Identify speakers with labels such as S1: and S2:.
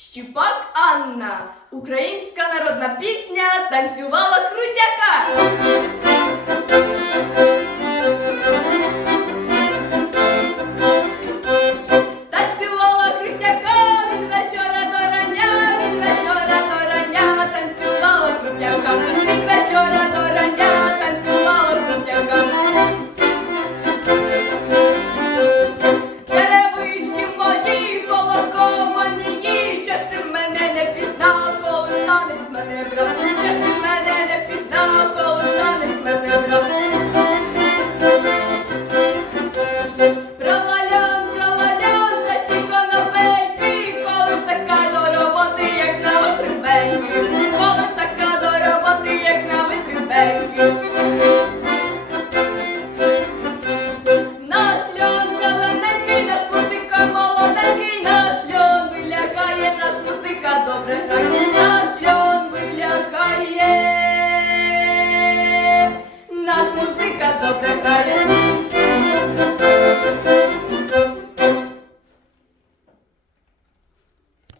S1: Щупак Анна, українська народна пісня танцювала крутяка. Танцювала крутяка від вечора до рання, від вечора до рання, танцювала крутяка, мене брав, чеш ти мене не пізнав, коли танець мене. Провалян, провалян, наші конопельки, коли така до роботи, як на витримбеньки, коли така до роботи, як на витримбеньки. Наш льон